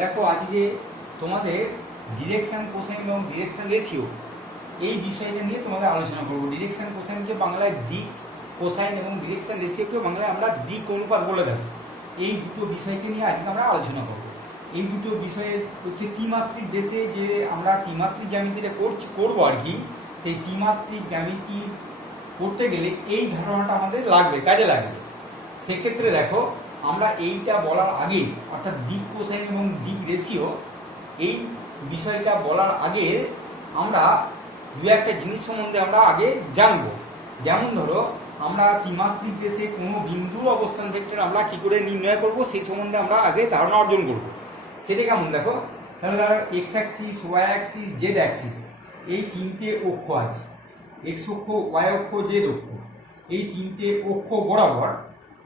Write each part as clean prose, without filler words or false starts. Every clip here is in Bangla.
দেখো আজকে তোমাদের ডিরেকশন কোসাইন এবং ডিরেকশন রেশিও এই বিষয়টা নিয়ে তোমাদের আলোচনা করবো। ডিরেকশন কোসাইনকে বাংলায় দিক কোসাইন এবং ডিরেকশন রেশিওকে বাংলায় আমরা দিক অনুপাত বলে দেবো। এই দুটো বিষয়কে নিয়ে আজকে আমরা আলোচনা করবো। এই দুটো বিষয়ের হচ্ছে ত্রিমাত্রিক দেশে যে আমরা ত্রিমাত্রিক জ্যামিতিটা করবো আর কি, সেই ত্রিমাত্রিক জ্যামিতি করতে গেলে এই ধারণাটা আমাদের লাগবে, কাজে লাগবে। সেক্ষেত্রে দেখো আমরা এইটা বলার আগে, অর্থাৎ দিক কোসাইন এবং দিক রেশিও এই বিষয়টা বলার আগে আমরা দু একটা জিনিস সম্বন্ধে আমরা আগে জানবো। যেমন ধরো আমরা ত্রিমাত্রিক দেশে কোনো বিন্দুর অবস্থান ভেক্টর আমরা কি করে নির্ণয় করব সেই সম্বন্ধে আমরা আগে ধারণা অর্জন করব। সেটা কেমন দেখো, তাহলে ধরো x axis, y axis, z axis, এই তিনটে অক্ষ আছে। এক্স অক্ষ, ওয়াই অক্ষ, জেড অক্ষ, এই তিনটে অক্ষ বরাবর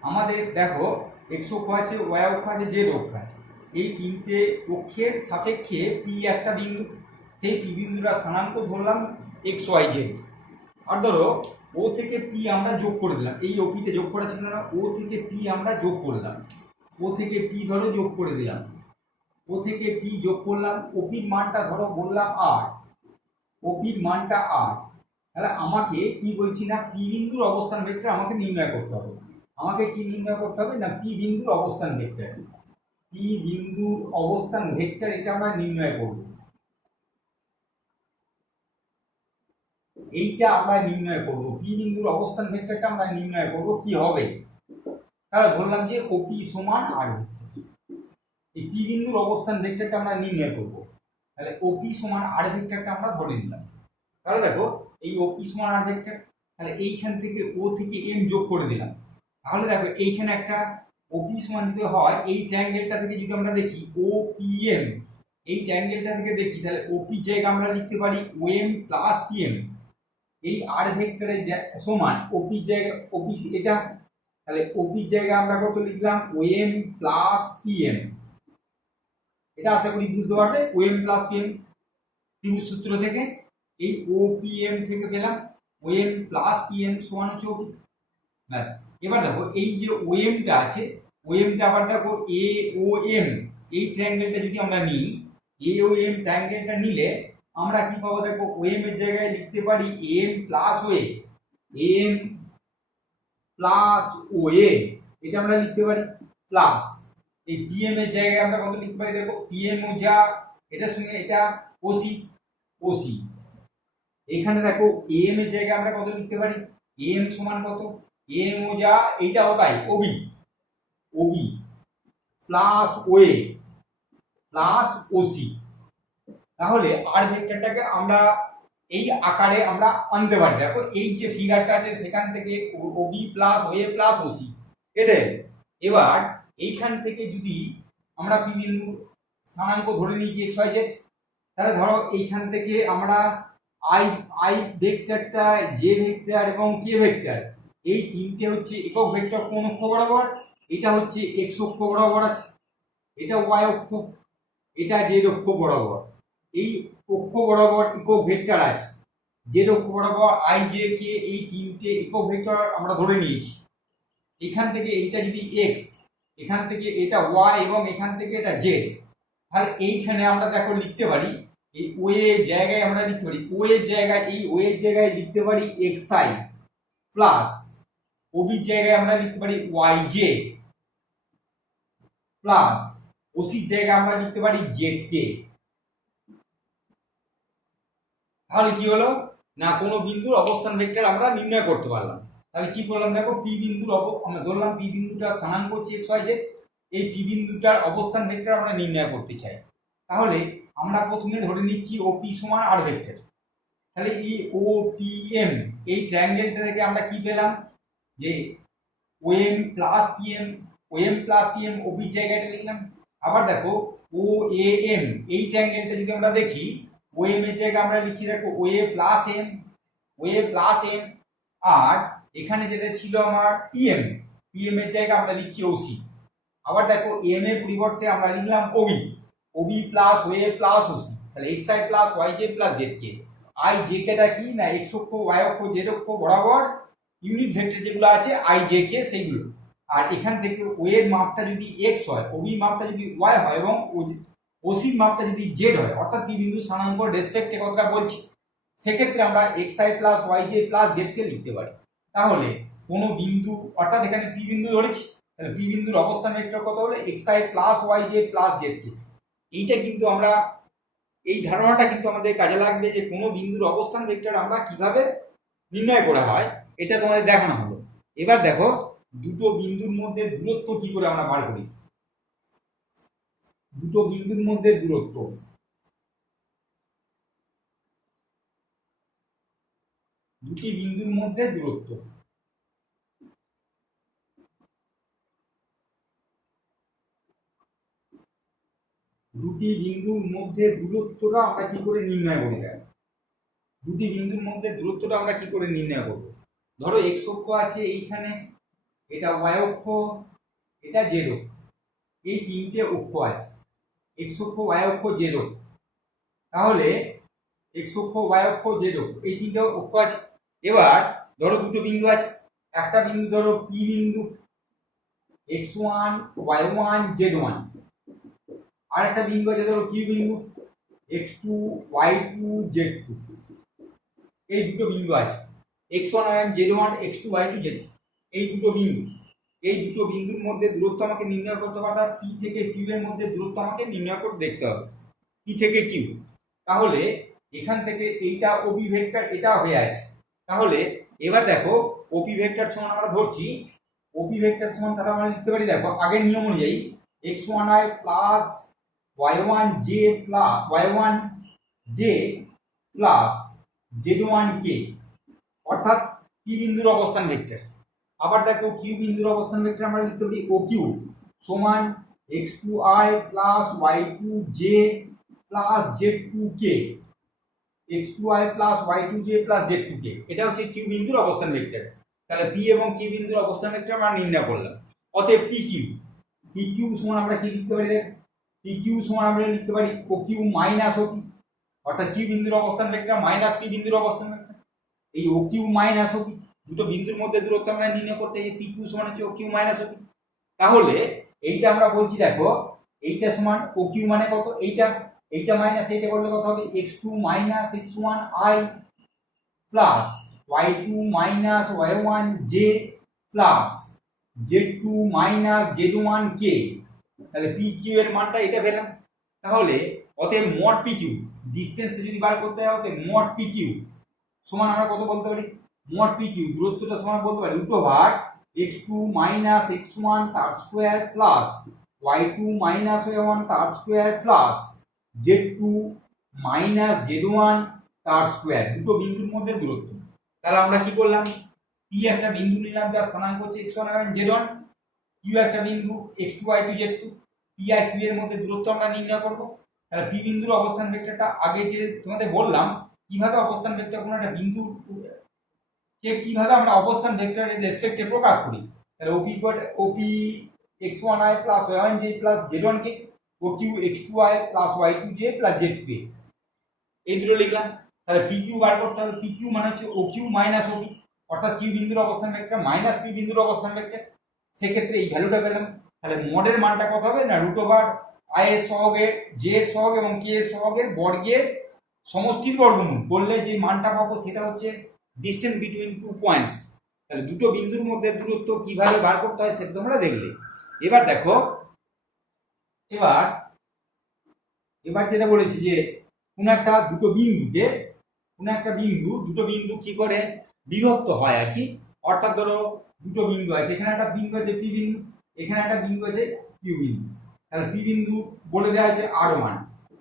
আমাদের দেখো এক্স অক্ষ আছে, ওয়াই অক্ষ আছে, জেড অক্ষ আছে। এই তিনটে অক্ষের সাপেক্ষে পি একটা বিন্দু, সেই পি বিন্দুটা স্থানাঙ্ক ধরলাম এক্স ওয়াই জেড। আর ধরো ও থেকে পি আমরা যোগ করে দিলাম, এই ওপিতে যোগ করা ছিল না, ও থেকে পি আমরা যোগ করলাম, ও থেকে পি ধরো যোগ করে দিলাম, ও থেকে পি যোগ করলাম, ওপির মানটা ধরো বললাম আর, ওপির মানটা আর। তাহলে আমাকে কি বলছি না, পি বিন্দুর অবস্থান ভেক্টর আমাকে নির্ণয় করতে হবে। আমাকে কি নির্ণয় করতে হবে না, পি বিন্দুর অবস্থান ভেক্টর। পি বিন্দুর অবস্থান ভেক্টর এটা আমরা নির্ণয় করব। এইটা আমরা নির্ণয় করব, পি বিন্দুর অবস্থান ভেক্টরটা আমরা নির্ণয় করব কি হবে। তাহলে বললাম যে ওপি সমান আর ভেক্টর, এই পি বিন্দুর অবস্থান ভেক্টরটা আমরা নির্ণয় করব। তাহলে ওপি সমান আর ভেক্টরটা আমরা ধরে নিলাম। তাহলে দেখো এই ওপি সমান আর ভেক্টর, তাহলে এইখান থেকে ও থেকে এম যোগ করে দিলাম। তাহলে দেখো এইখানে একটা ওপি সমান যদি হয়, এই ট্রায়াঙ্গেলটা থেকে যদি আমরা দেখি ও পি এম, এই ট্রায়াঙ্গেলটা থেকে দেখি, তাহলে ওপি জায়গা আমরা লিখতে পারি ওএম প্লাস পিএম। এই আর ভেক্টরের সমান ওপি জায়গা, ওপি এটা, তাহলে ওপি জায়গা আমরা কত লিখলাম ওএম প্লাস পিএম। এটা আশা করি বুঝতে পারবে, ওএম প্লাস পিএম ত্রিভুজ সূত্র থেকে এই ওপিএম থেকে পেলাম ওএম প্লাস পিএম সমান হচ্ছে ওপি। ব্যাস, এবার দেখো এই যে ওএমটা আছে, ওএমটা আবার দেখো এ ও এম, এই ট্রায়াঙ্গেলটা যদি আমরা নিই, এ ও এম ট্রায়াঙ্গেলটা নিলে আমরা কি পাবো দেখো, ওএম এর জায়গায় লিখতে পারি m plus OA, m plus OA, এটা আমরা লিখতে পারি প্লাস এই পিএম এর জায়গায় আমরা কত লিখতে পারি দেখো, পিএম ও যা এটার সঙ্গে এটা ওসি, ওসি। এখানে দেখো এম এর জায়গায় আমরা কত লিখতে পারি, এম সমান কত, এম ও যা এইটাও তাই OB, OB plus OA plus OC. তাহলে আর ভেক্টরটাকে আমরা এই আকারে আমরা আনতে পারি। দেখো এই যে ফিগারটা আছে সেখান থেকে Obi plus OA plus OC এটাই। এবার এইখান থেকে যদি আমরা পি বিন্দু স্থানাঙ্ক ধরে নিয়েছি এক্স ওয়াই জেড, তাহলে ধরো এইখান থেকে আমরা আই আই ভেক্টরটা, জে ভেক্টর এবং কে ভেক্টর, এই তিনটে হচ্ছে একক ভেক্টর কোন অক্ষ বরাবর, এটা হচ্ছে এক্স অক্ষ বরাবর আছে, এটা ওয়াই অক্ষ, এটা জেড অক্ষ বরাবর। এই অক্ষ বরাবর একক ভেক্টর আছে, জেড অক্ষ বরাবর আই জে কে, এই তিনটে একক ভেক্টর আমরা ধরে নিয়েছি। এখান থেকে এইটা যদি এক্স, এখান থেকে এটা ওয়াই এবং এখান থেকে এটা জেড, তাহলে এইখানে আমরা দেখো লিখতে পারি এই ও এর জায়গায় আমরা লিখতে পারি, ও এর জায়গায়, এই ও এর জায়গায় লিখতে পারি এক্স আই প্লাস ওবির জায়গায় আমরা লিখতে পারি ওয়াই জে প্লাস ওসির জায়গায় আমরা লিখতে পারি জেড কে। তাহলে কি হলো না, কোনো বিন্দুর অবস্থান ভেক্টর আমরা নির্ণয় করতে পারলাম। তাহলে কি করলাম দেখো, পি বিন্দুর আমরা ধরলাম পি বিন্দুটা স্থানাঙ্ক হচ্ছে এক্স ওয়াই জেড, এই পি বিন্দুটার অবস্থান ভেক্টর আমরা নির্ণয় করতে চাই। তাহলে আমরা প্রথমে ধরে নিচ্ছি ওপি সমান আর ভেক্টর। তাহলে এই ওপিএম, এই ট্রায়াঙ্গেলটা থেকে আমরা কি পেলাম যে OM plus PM, OM plus PM ওপির জায়গাটা লিখলাম। আবার দেখো ও এ এম, এই ট্রায়াঙ্গেলটা যদি আমরা দেখি, ওএম এর জায়গায় আমরা লিখছি দেখো OA plus M, OA plus M. আর এখানে যেটা ছিল আমার পিএম, পিএম এর জায়গায় আমরা লিখছি ওসি। আবার দেখো এম এর পরিবর্তে আমরা লিখলাম OB, OB plus OA plus OC. তাহলে X I plus Y J plus Z K. I J কেটা কি না, এক্স অক্ষ, ওয়াই অক্ষ, জেড অক্ষ বরাবর ইউনিট ভেক্টর যেগুলো আছে আই জে কে সেইগুলো। আর এখান থেকে ও এর মাপটা যদি এক্স হয়, ওবি মাপটা যদি ওয়াই হয় এবং ওসির মাপটা যদি জেড হয় অর্থাৎ পি বিন্দু স্থানাঙ্ক রেসপেক্টে কথাটা বলছি, সেক্ষেত্রে আমরা X I plus Y J plus Z K লিখতে পারি। তাহলে কোনো বিন্দু অর্থাৎ এখানে পি বিন্দু ধরেছি, তাহলে পি বিন্দুর অবস্থান ভেক্টর কত হলো X I plus Y J plus Z K. এইটা কিন্তু আমরা এই ধারণাটা কিন্তু আমাদের কাজে লাগবে যে কোনো বিন্দুর অবস্থান ভেক্টর আমরা কিভাবে নির্ণয় করা হয় এটা তোমাদের দেখানো হলো। এবার দেখো দুটো বিন্দুর মধ্যে দূরত্ব কি করে আমরা বার করি। দুটো বিন্দুর মধ্যে দূরত্ব, দুটি বিন্দুর মধ্যে দূরত্ব, দুটি বিন্দুর মধ্যে দূরত্বটা আমরা কি করে নির্ণয় করব? দুটি বিন্দুর মধ্যে দূরত্বটা আমরা কি করে নির্ণয় করব? ধরো এক্স অক্ষ আছে এইখানে, এটা ওয়াই অক্ষ, এটা জেড অক্ষ, এই তিনটে অক্ষ আছে, এক্স অক্ষ ওয়াই অক্ষ জেড অক্ষ। তাহলে এক্স অক্ষ ওয়াই অক্ষ জেড অক্ষ এই তিনটে অক্ষ আছে। এবার ধরো দুটো বিন্দু আছে, একটা বিন্দু ধরো পি বিন্দু x1 y1 z1, আর একটা বিন্দু আছে ধরো কিউ বিন্দু x2 y2 z2। এই দুটো বিন্দু আছে x1 y1 z1 x2 y2 z2, এই দুটো বিন্দু, এই দুটো বিন্দুর মধ্যে দূরত্ব আমাকে নির্ণয় করতে হবে, অর্থাৎ পি থেকে কিউ এর মধ্যে দূরত্ব আমাকে নির্ণয় করে দেখতে হবে, পি থেকে কিউ। তাহলে এখান থেকে এইটা ওপি ভেক্টর এটা হয়ে আছে। তাহলে এবার দেখো ওপি ভেক্টর সমান আমরা ধরছি, ওপি ভেক্টর সমান তাহলে আমরা লিখতে পারি, দেখো আগের নিয়ম অনুযায়ী x1i plus y1j plus y1j plus z1k, অর্থাৎ পি বিন্দুর অবস্থান ভেক্টর। আবার দেখো কিউ বিন্দুর অবস্থান ভেক্টর আমরা লিখতে পারি OQ সমান x2i plus y2j plus z2k, x2i plus y2j plus z2k, এটা হচ্ছে কিউ বিন্দুর অবস্থান ভেক্টর। তাহলে পি এবং কিউ বিন্দুর অবস্থান ভেক্টর আমরা নির্ণয় করলাম। অতএব PQ সমান আমরা কি লিখতে পারি? PQ সমান আমরা লিখতে পারি OQ মাইনাস OP, অর্থাৎ কিউ বিন্দুর অবস্থান ভেক্টর মাইনাস পি বিন্দুর অবস্থান ভেক্টর। এই OQ মাইনাস OP দুটো বিন্দুর মধ্যে দূরত্ব আমরা নির্ণয় করতে এই PQ সমান হচ্ছে OQ মাইনাস OP। তাহলে এইটা আমরা বলছি দেখো এইটা সমান OQ মানে কত, এইটা মাইনাস এইটা করলে কত হবে x2 minus x1i plus y2 minus y1j plus z2 minus z1k। তাহলে PQ এর মানটা এটা পেলাম। তাহলে অতএব মড PQ ডিসটেন্স যদি বার করতে হয় অতএব মড PQ সমান আমরা কত বলতে পারি? মড PQ দূরত্বটা সমান বলতে পারি root over x2 minus x1 তার square plus y2 minus y1 তার square plus z2 minus z1 তার স্কয়ার, দুটো বিন্দুর মধ্যে দূরত্ব। তাহলে আমরা কি করলাম, পি একটা বিন্দু নিলাম যার স্থানাঙ্ক হচ্ছে x1 y1 z1, কিউ একটা বিন্দু x2 y2 z2, P R Q এর মধ্যে দূরত্ব আমরা নির্ণয় করব। তাহলে পি বিন্দুর অবস্থান ভেক্টরটা আগে যে তোমাদের বললাম কিভাবে অবস্থান ভেক্টর কোনো একটা বিন্দু কে কিভাবে আমরা অবস্থান ভেক্টরের রেসপেক্টে প্রকাশ করি। তাহলে ওপি x1i plus y1j plus z1k, OQ x2i plus y2j plus z2k, এই দুটো লিখলাম। তাহলে PQ বার করতে হবে, PQ মানে হচ্ছে OQ মাইনাস OP, অর্থাৎ কিউ বিন্দুর অবস্থান ভেক্টর মাইনাস পি বিন্দুর অবস্থান ভেক্টর। সেক্ষেত্রে এই ভ্যালুটা পেলাম। তাহলে মডের মানটা কত হবে না রুট ওভার i এর সহগের j এর সহগ এবং k এর সহগের বর্গের সমষ্টির বর্গমূল করলে যে মানটা পাবো সেটা হচ্ছে ডিসটেন্স বিটুইন টু পয়েন্টস। তাহলে দুটো বিন্দুর মধ্যে দূরত্ব কিভাবে বার করতে হয় সেটা তোমরা দেখলে। এবার দেখো এবার যেটা বলেছি যে কোনো একটা দুটো বিন্দু কি করে বিভক্ত হয় আর কি, অর্থাৎ ধরো দুটো বিন্দু আছে, এখানে একটা বিন্দু আছে পি বিন্দু, এখানে একটা বিন্দু আছে কিউ বিন্দু। তাহলে পি বিন্দু বলে দেওয়া আছে r1,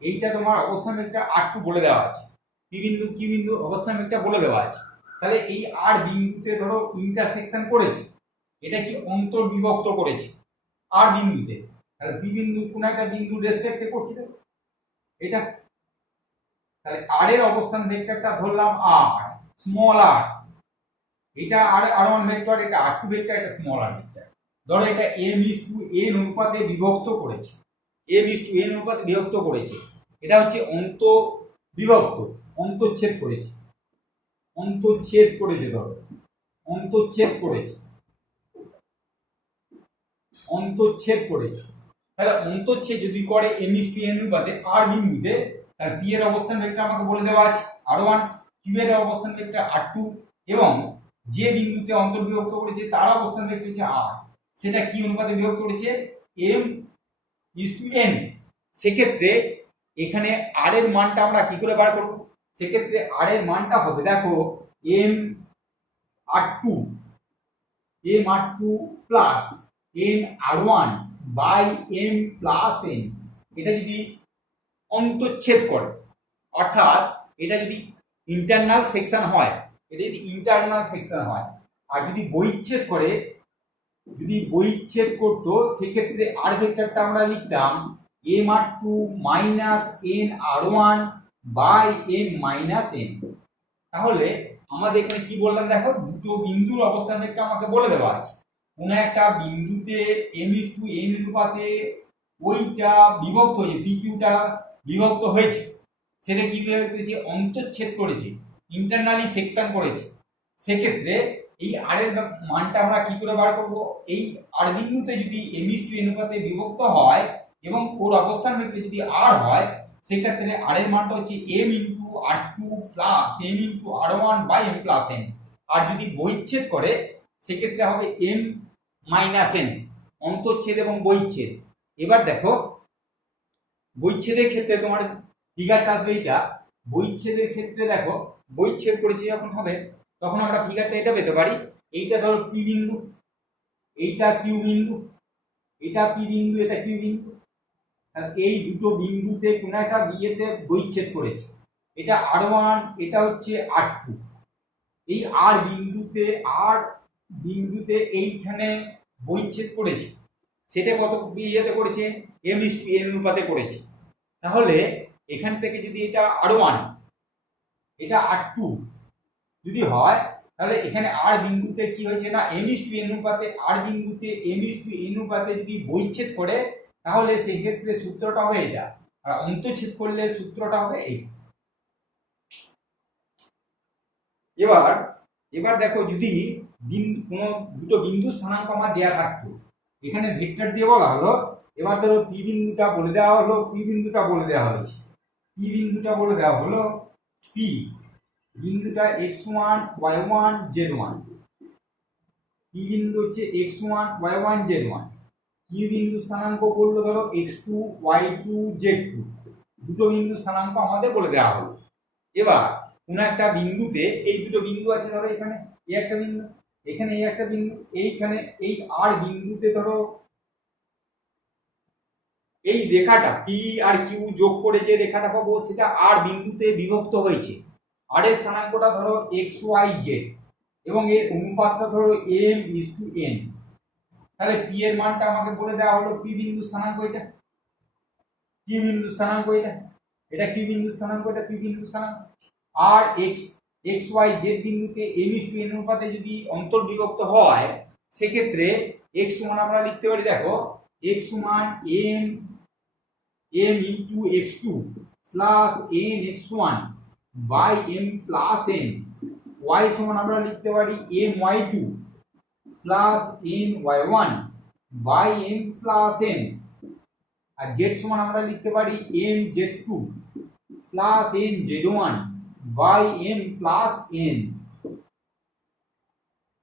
এইটা তোমার অবস্থান ভেক্টর r2 বলে দেওয়া আছে, পি বিন্দু কিউ বিন্দু অবস্থান ভেক্টর বলে দেওয়া আছে। তাহলে এই আর বিন্দুতে ধরো ইন্টারসেকশন করেছে, এটা কি অন্তর্বিভক্ত করেছে আর বিন্দুতে। তাহলে পি বিন্দু কোন একটা বিন্দু রেসপেক্টে করছে এটা, তাহলে আর এর অবস্থান ভেক্টরটা ধরলাম আর স্মল আর, এটা r1 ভেক্টর, এটা r2 ভেক্টর, এটা স্মল আর ভেক্টর। ধরো এটা m:n অনুপাতে বিভক্ত করেছে, m:n অনুপাতে বিভক্ত করেছে, এটা হচ্ছে অন্তচ্ছেদ করেছে, ধরো অন্তচ্ছেদ করেছে। তাহলে অন্তচ্ছেদ যদি করে m is to n অনুপাতে r বিন্দুতে, তাহলে p এর অবস্থান ভেক্টর আমাকে বলে দেওয়া আছে r1, q এর অবস্থান ভেক্টর r2 এবং যে বিন্দুতে অন্তর্বিভক্ত করেছে তার অবস্থান ভেক্টর হচ্ছে r, সেটা কি অনুপাতে বিভক্ত করেছে m is to n। সেক্ষেত্রে এখানে r এর মানটা আমরা কি করে বার করব? সেক্ষেত্রে r এর মানটা হবে দেখো m r2 plus m r1 by m plus n। এটা যদি অন্তচ্ছেদ করে, অর্থাৎ এটা যদি ইন্টারনাল সেকশন হয়, এটা যদি ইন্টারনাল সেকশন হয়, আর যদি বহিচ্ছেদ করে, যদি বহিচ্ছেদ করতো, সেক্ষেত্রে আর ভেক্টরটা আমরা লিখতাম m r2 minus n r1 by m minus n। তাহলে আমাদের এখানে কি বললাম দেখো, দুটো বিন্দুর অবস্থান ভেক্টর আমাকে বলে দেওয়া আছে। কোন একটা বিন্দুতে m is to n অনুপাতে ওইটা বিভক্ত হয়েছে, pqটা বিভক্ত হয়েছে, সেটা কি হয়েছে অন্তচ্ছেদ করেছে, ইন্টারনালি সেকশন করেছে। সেক্ষেত্রে এই r এর মানটা আমরা কি করে বার করব? এই r বিন্দুতে যদি m is to n অনুপাতে বিভক্ত হয় এবং ওর অবস্থান ভেক্টর যদি r হয়, সেক্ষেত্রে r এর মানটা হচ্ছে m into r2 plus n into r1 by m plus n। আর যদি বহিচ্ছেদ করে, সেক্ষেত্রে হবে m মাইনাস n, অন্তচ্ছেদ এবং বহিচ্ছেদ। এবার দেখো বহিচ্ছেদের ক্ষেত্রে তোমার ফিগারটা আসবে এইটা, বহিচ্ছেদের ক্ষেত্রে দেখো বহিচ্ছেদ করেছি যখন হবে, তখন আমরা ফিগারটা এটা পেতে পারি, এইটা ধরো পি বিন্দু, এইটা কিউ বিন্দু, এটা পি বিন্দু, এটা কিউ বিন্দু। এই দুটো বিন্দুতে কোন একটা বিয়েতে বহিচ্ছেদ করেছে, এটা r1, এটা হচ্ছে r2। এই r বিন্দুতে এইখানে বহিচ্ছেদ করেছে, সেটা কত বিয়েতে করেছে m is to n অনুপাতে করেছে। তাহলে এখান থেকে যদি এটা r1, এটা r2 যদি হয়, তাহলে এখানে r বিন্দুতে কি হয়েছে না m is to n অনুপাতে, r বিন্দুতে m is to n অনুপাতে যদি বহিচ্ছেদ করে, তাহলে সেই ক্ষেত্রে সূত্রটা হবে এটা, আর অন্তচ্ছেদ করলে সূত্রটা হবে এইটা। এবার দেখো যদি কোন দুটো বিন্দু স্থানাঙ্ক আমার দেয়া থাকতো, এখানে ভেক্টর দিয়ে বলা হলো, এবার ধরো পি বিন্দুটা বলে দেওয়া হলো, পি বিন্দুটা বলে দেওয়া হয়েছে, পি বিন্দুটা বলে দেওয়া হলো পি বিন্দুটা x1 y1 z1, পি বিন্দু হচ্ছে x1 y1 z1, কিউ বিন্দু স্থানাঙ্ক বললো ধরো x2 y2 z2, দুটো বিন্দু স্থানাঙ্ক আমাদের বলে দেওয়া হলো। এবার কোন একটা বিন্দুতে এই দুটো বিন্দু আছে, ধরো এখানে এই একটা বিন্দু, এখানে এই একটা বিন্দু, এইখানে এই আর বিন্দুতে ধরো এই রেখাটা পি আর কিউ যোগ করে যে রেখাটা পাবো, সেটা আর বিন্দুতে বিভক্ত হয়েছে, আর এর স্থানাঙ্কটা ধরো এক্স ওয়াই জেড এবং এর অনুপাতটা ধরো m is to n। তাহলে পি এর মানটা আমাকে বলে দেওয়া হলো পি বিন্দু স্থানাঙ্ক, এটা কিউ বিন্দু স্থানাঙ্ক, এটা কিউ বিন্দু স্থানাঙ্ক, এটা পি বিন্দু স্থানাঙ্ক। আর এক্স ওয়াই জেড বিন্দুতে m is to n অনুপাতে যদি অন্তর্বিভক্ত হয়, সেক্ষেত্রে x সমান আমরা লিখতে পারি দেখো x সমান m into x2 plus n x1 by m plus n। y সমান আমরা লিখতে পারি m y2 plus n y1 by m plus n। আর z সমান আমরা লিখতে পারি m z2 plus n z1 by m plus n।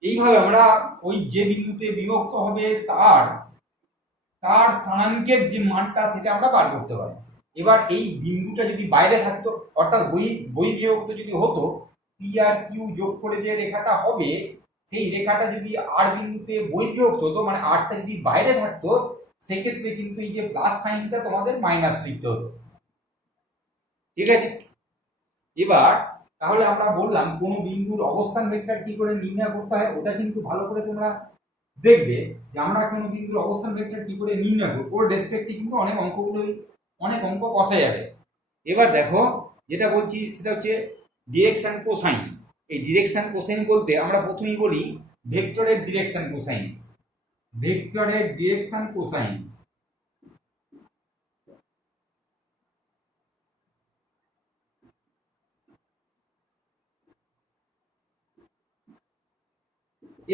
এইভাবে আমরা ওই যে বিন্দুতে বিভক্ত হবে তার স্থানাঙ্কের যে মানটা সেটা আমরা বার করতে পারি। এবার এই বিন্দুটা যদি বাইরে থাকতো, অর্থাৎ বহির্বিভক্ত যদি হতো, পি আর কিউ যোগ করে যে রেখাটা হবে, সেই রেখাটা যদি আর বিন্দুতে বহির্বিভক্ত হতো, মানে আরটা যদি বাইরে থাকতো, সেক্ষেত্রে কিন্তু এই যে প্লাস সাইনটা তোমাদের মাইনাস লিখতে হতো। ঠিক আছে, এবার তাহলে আমরা বললাম কোন বিন্দুর অবস্থান ভেক্টর কি করে নির্ণয় করতে হয়, ওটা কিন্তু ভালো করে তোমরা দেখবে যে আমরা কোনো বিন্দুর অবস্থান ভেক্টর কি করে নির্ণয় করব, ওর রেসপেক্টে কিন্তু অনেক অঙ্ক কষা যাবে। এবার দেখো যেটা বলছি সেটা হচ্ছে ডিরেকশন কোসাইন। এই ডিরেকশন কোসাইন বলতে আমরা প্রথমেই বলি ভেক্টরের ডিরেকশন কোসাইন। ভেক্টরের ডিরেকশন কোসাইন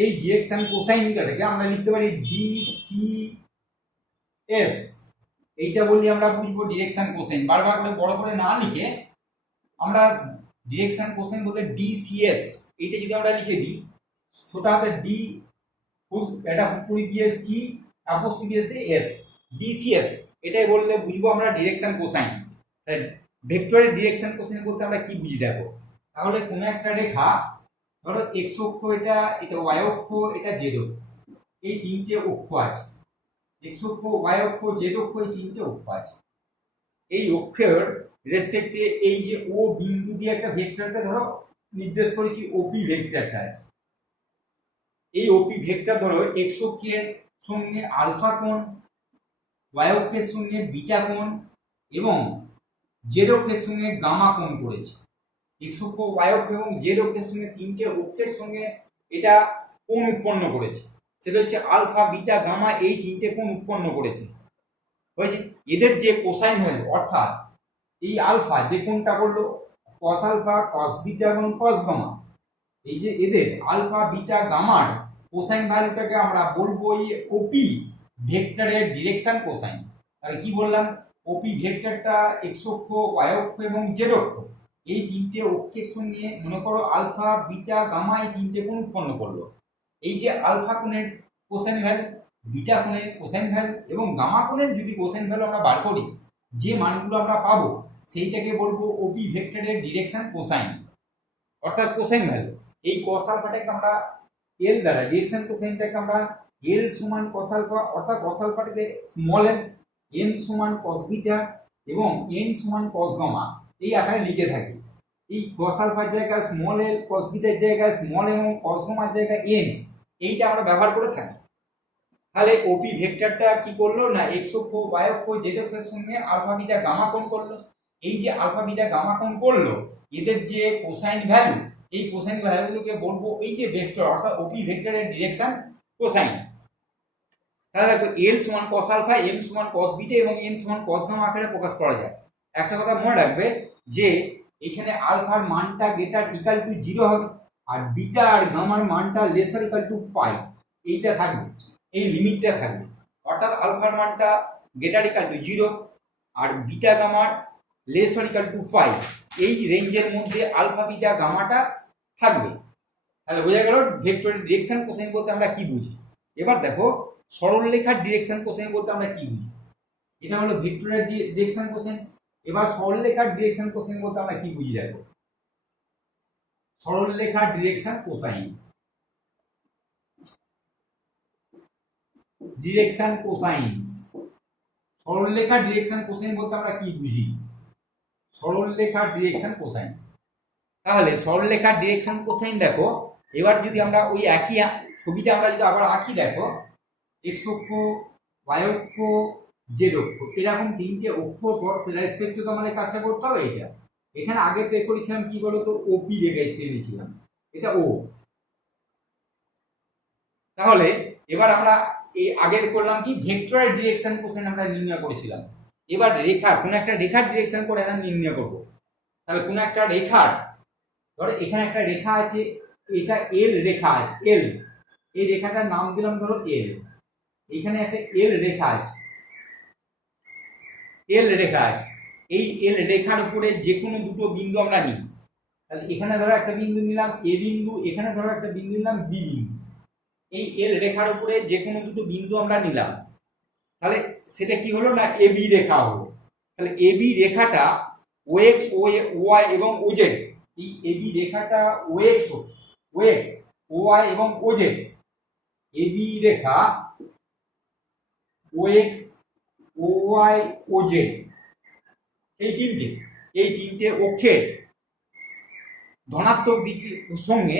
এই ডিরেকশন কোসাইনটাকে আমরা লিখতে পারি ডিসিএস, এইটা বললে আমরা বুঝবো ডিরেকশন কোসাইন। বারবার করে বড় করে না লিখে আমরা ডিরেকশন কোসাইন বলতে ডিসিএস এইটা যদি আমরা লিখে দিই, ছোট হাতে ডি এটা পুরি দিয়ে সি অ্যাপোস্ট্রফি এস দিয়ে এস, ডিসিএস এটাই বললে বুঝবো আমরা ডিরেকশন কোসাইন। ভেক্টরের ডিরেকশন কোসাইন বলতে আমরা কি বুঝি দেখো। তাহলে কোনো একটা রেখা ধরো এক্স অক্ষ, এটা ওয়াই অক্ষ, এটা জেড অক্ষ, এই তিনটে অক্ষ আছে। এক্স অক্ষ, ওয়াই অক্ষ, জেড অক্ষ, এই তিনটে অক্ষ আছে। এই অক্ষের রেসপেক্টে এই যে ও বিন্দু দিয়ে একটা ভেক্টরটা ধরো নির্দেশ করেছি, ওপি ভেক্টরটা আছে। এই ওপি ভেক্টর ধরো এক্স অক্ষের সঙ্গে আলফা কোণ, ওয়াই অক্ষের সঙ্গে বিটা কোণ এবং জেড অক্ষের সঙ্গে গামা কোণ করেছে। এক্স অক্ষ, ওয়াই অক্ষ এবং জেড অক্ষের সঙ্গে তিনটে অক্ষের সঙ্গে এটা কোণ উৎপন্ন করেছে। সেটা হচ্ছে আলফা, বিটা, গামা, এই তিনটে কোণ উৎপন্ন করেছে। হয়েছে এদের যে কোসাইন ভ্যালু, অর্থাৎ এই আলফা যে কোণটা করলো কস আলফা, কস বিটা এবং কস গামা, এই যে এদের আলফা, বিটা, গামার কোসাইন ভ্যালুটাকে আমরা বলবো এই ওপি ভেক্টরের ডিরেকশন কোসাইন। তাহলে কি বললাম, ওপি ভেক্টরটা এক্স অক্ষ, ওয়াই অক্ষ এবং জেড অক্ষ, এই তিনটে অক্ষের সঙ্গে মনে করো আলফা, বিটা, গামা এই তিনটে কোণ উৎপন্ন করলো। এই যে আলফা কোণের কোসাইন ভ্যালু, বিটা কোণের কোসাইন ভ্যালু এবং গামা কোণের যদি কোসাইন ভ্যালু আমরা বার করি, যে মানগুলো আমরা পাবো সেইটাকে বলবো ওপি ভেক্টরের ডিরেকশন কোসাইন অর্থাৎ কোসাইন ভ্যালু। এই কস আলফাটাকে আমরা এল দ্বারা, ডিরেকশন কোসাইনটাকে আমরা এল সমান কস আলফা, অর্থাৎ কস আলফাটাকে স্মল এল, এন সমান কস বিটা এবং এন সমান কস গামা এই আকারে লিখে থাকি। এই কস আলফার জায়গায় স্মল এল, কস বিটার জায়গায় স্মল এবং কস গামার জায়গায় এন, এইটা আমরা ব্যবহার করে থাকি। তাহলে ওপি ভেক্টরটা কি করলো না এক্স অক্ষ, ওয়াই অক্ষ, জেড অক্ষের সঙ্গে আলফা, বিটা, গামা কোণ করলো। এই যে আলফা, বিটা, গামা কোণ করলো, এদের যে কোসাইন ভ্যালু, এই কোসাইন ভ্যালুগুলোকে বলবো এই যে ভেক্টর অর্থাৎ ওপি ভেক্টরের ডিরেকশন কোসাইন। তাহলে দেখো এল সমান কস আলফা, এম সমান কস বিটা এবং এন সমান কস গামা আকারে প্রকাশ করা যায়। একটা কথা মনে রাখবে যে এখানে আলফার মানটা গ্রেটার ইকুয়াল টু 0 হবে আর বিটা আর গামার মানটা লেসার ইকুয়াল টু পাই, এইটা থাকবে, এই লিমিটটা থাকবে। অর্থাৎ আলফার মানটা গ্রেটার ইকুয়াল টু 0 আর বিটা গামার লেসার ইকুয়াল টু পাই, এই রেঞ্জের মধ্যে আলফা, বিটা, গামাটা থাকবে। তাহলে বোঝা গেল ভেক্টরের ডিরেকশন কোসাইন বলতে আমরা কি বুঝি। এবার দেখো সরল রেখার ডিরেকশন কোসাইন বলতে আমরা কি বুঝি। এটা হলো ভেক্টরের ডিরেকশন কোসাইন। এবার সরল রেখার ডিরেকশন কোসাইন বলতে আমরা কি বুঝি দেখো। সরল রেখার ডিরেকশন কোসাইন, ডিরেকশন কোসাইন, সরল রেখার ডিরেকশন কোসাইন বলতে আমরা কি বুঝি। সরল রেখার ডিরেকশন কোসাইন, তাহলে সরল রেখার ডিরেকশন কোসাইন দেখো। এবার যদি আমরা ওই একই ছবিটা আমরা যদি আবার আঁকি দেখো, এক্স অক্ষ, ওয়াই অক্ষ, জেড অক্ষ, এরকম তিনটে অক্ষ পর সেটা রেসপেক্টে তো আমাদের কাজটা করতে হবে। এটা এখানে আগে তৈরি করেছিলাম কি বলতো, ওপি রেখা টেনেছিলাম, এটা ও। তাহলে এবার আমরা এই আগের করলাম কি ভেক্টরের ডিরেকশন কোসাইন আমরা নির্ণয় করেছিলাম। এবার রেখা, কোন একটা রেখার ডিরেকশন করে আমরা নির্ণয় করব। তাহলে কোন একটা রেখার, ধরো এখানে একটা রেখা আছে, এটা এল রেখা আছে, এল, এই রেখাটার নাম দিলাম ধরো এল। এখানে একটা এল রেখা আছে, এল রেখা আছে। এই এল রেখার উপরে যে কোনো দুটো বিন্দু আমরা নিই। তাহলে এখানে ধরো একটা বিন্দু নিলাম এ বিন্দু, এখানে ধরো একটা বিন্দু নিলাম বি বিন্দু। এই এল রেখার উপরে যে কোনো দুটো বিন্দু আমরা নিলাম, তাহলে সেটা কি হলো না এ বি রেখা হলো। তাহলে এ বি রেখাটা ও এক্স, ও ওয়াই এবং ও জেড, এই এ বি রেখাটা ও এক্স, ও ওয়াই এবং ও Z, A B Rekha O x, O Y, O Z, এই তিনটে অক্ষের ধনাত্মক দিকের সঙ্গে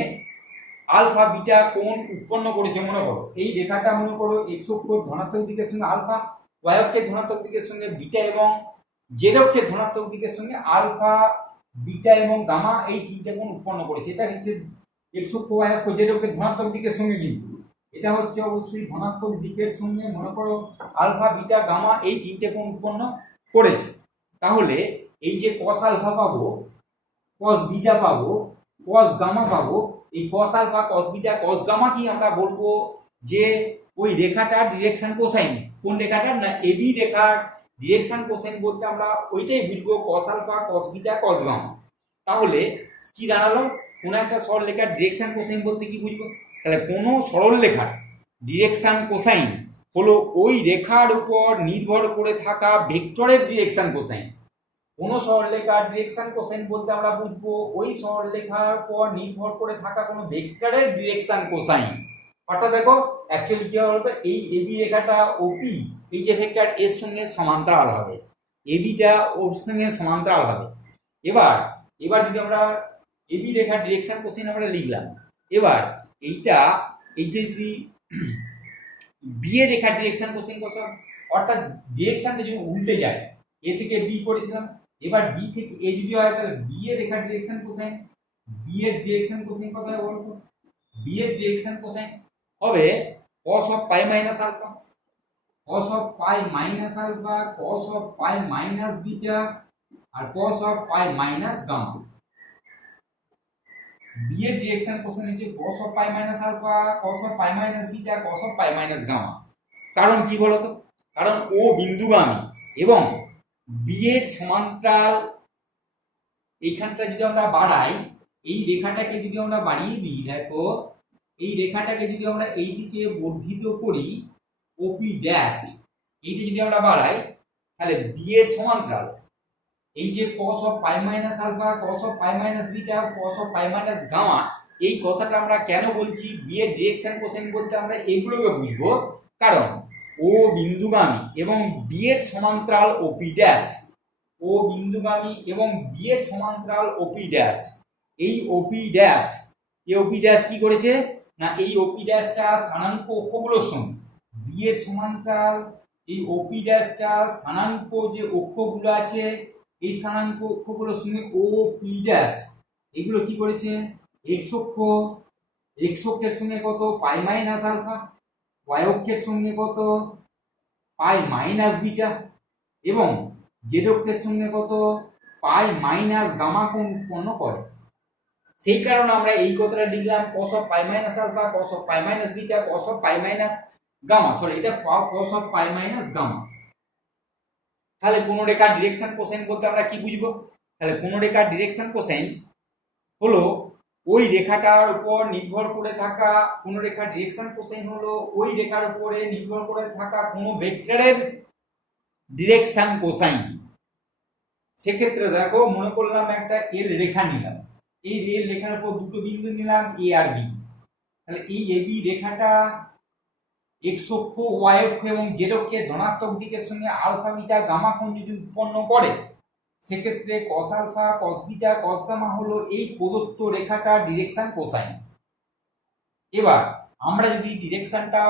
আলফা, বিটা কোণ উৎপন্ন করেছে। মনে করো এই রেখাটা মনে করো এক্স অক্ষের ধনাত্মক দিকের সঙ্গে আলফা, ওয়াই অক্ষের ধনাত্মক দিকের সঙ্গে বিটা এবং জেড অক্ষের ধনাত্মক দিকের সঙ্গে আলফা, বিটা এবং গামা, এই তিনটে কোণ উৎপন্ন করেছে। এটা হচ্ছে এক্স অক্ষ, ওয়াই অক্ষ, জেড অক্ষের ধনাত্মক দিকের সঙ্গে, কিন্তু এটা হচ্ছে অবশ্যই ধনাত্মক দিকের সঙ্গে মনে করো আলফা, বিটা, গামা, এই তিনটে কোণ উৎপন্ন করেছে। তাহলে এই যে কস আলফা পাবো, কস বিটা পাবো, কস গামা পাবো, এই cos alpha, cos beta, cos gamma কি আমরা বলবো যে ওই রেখাটার ডিরেকশন কোসাইন। কোন রেখাটার না এবি রেখার ডিরেকশন কোসাইন বলতে আমরা ওইটাই বুঝবো, cos alpha cos beta cos gamma. তাহলে কি দাঁড়ালো, কোনো একটা সরল লেখার ডিরেকশন কোসাইন বলতে কি বুঝবো, তাহলে কোনো সরল লেখার ডিরেকশন কোসাইন হলো ওই রেখার উপর নির্ভর করে থাকা ভেক্টরের ডিরেকশন কোসাইন। কোনো সরলরেখার ডিরেকশন কোসাইন বলতে আমরা বুঝবো ওই সরলরেখার উপর নির্ভর করে থাকা কোনো ভেক্টরের ডিরেকশন কোসাইন। অর্থাৎ দেখো অ্যাকচুয়ালি কি হবে বলতো, এই এবি রেখাটা ওপি এই যে ভেক্টর এর সঙ্গে সমান্তরাল হবে, এবিটা ওর সঙ্গে সমান্তরাল হবে। এবার এবার যদি আমরা এবি রেখার ডিরেকশন কোসাইন আমরা লিখলাম, এবার এইটা এই যে যদি বি এর রেখার ডিরেকশন কোসাইন কত, অর্থাৎ ডিরেকশনটা যদি উল্টে যায়, এ থেকে বি করেছিলাম, এবার বি থেকে এ যদি হয় তাহলে বি এর রেখার ডিরেকশন কোসাইন, বি এর ডিরেকশন কোসাইন কত হবে বলতো, বি এর ডিরেকশন কোসাইন হবে cos of pi minus alpha, cos of pi minus alpha, cos of pi minus beta আর cos of pi minus gamma. B এর ডিরেকশন কোসাইন হচ্ছে cos of pi minus alpha, cos of pi minus beta, cos of pi minus gamma. কারণ কি বলতো, কারণ ও বিন্দুগামী এবং বি এর সমান্তরাল এইখানটা যদি আমরা বাড়াই, এই রেখাটাকে যদি আমরা বাড়িয়ে দিই, দেখো এই রেখাটাকে যদি আমরা এই দিকে বর্ধিত করি ওপি ড্যাশ, এইটা যদি আমরা বাড়াই তাহলে বি এর সমান্তরাল এই যে cos of pi minus alpha, cos of pi minus beta, cos of pi minus gamma, এই কথাটা আমরা কেন বলছি, বি এর ডিরেকশন কোসাইন বলতে আমরা এইগুলোকে বুঝবো। কারণ ও বিন্দুগামী এবং বি এর সমান্তরাল ওপি ড্যাশ, ও বিন্দুগামী এবং বি এর সমান্তরাল ওপি ড্যাশ, এই ওপি ড্যাশ, এই ওপি ড্যাশ কি করেছে না, এই ওপি ড্যাশটা স্থানাঙ্ক অক্ষগুলোর সঙ্গে বি এর সমান্তরাল এই ওপি ড্যাশটা স্থানাঙ্ক যে অক্ষগুলো আছে এই স্থানাঙ্ক অক্ষগুলোর সঙ্গে ও পি ড্যাশ এগুলো কি করেছে, এক্স অক্ষ, এক্স অক্ষের সঙ্গে কত পাই মাইনাস আলফা, ওয়াই অক্ষের সঙ্গে কত পাই মাইনাস বিটা এবং জেড অক্ষের সঙ্গে কত পাই মাইনাস গামা কোণ উৎপন্ন করে। সেই কারণে আমরা এই কথাটা লিখলাম cos of pi minus alpha, cos of pi minus beta, cos of pi minus gamma, sorry এটা cos of pi minus gamma. তাহলে কোন রেখার ডিরেকশন কোসাইন বলতে আমরা কি বুঝবো, তাহলে কোন রেখার ডিরেকশন কোসাইন হলো ওই রেখাটার উপর নির্ভর করে থাকা, কোন রেখার ডিরেকশন কোসাইন হলো ওই রেখার উপরে নির্ভর করে থাকা কোন ভেক্টরের ডিরেকশন কোসাইন। সেক্ষেত্রে দেখো মনে করলাম একটা এল রেখা নিলাম, এই রেল রেখার উপর দুটো বিন্দু নিলাম এ আর বি, তাহলে এই এ বি রেখাটা এক্স অক্ষ, ওয়াই অক্ষ এবং জেড অক্ষের ধনাত্মক দিকের সঙ্গে আলফা বিটা গামা কোণ যদি উৎপন্ন করে, সেক্ষেত্রে cos alpha cos beta cos gamma হলো এই প্রদত্ত রেখাটার ডিরেকশন কোসাইন। এবার আমরা যদি ডিরেকশনটা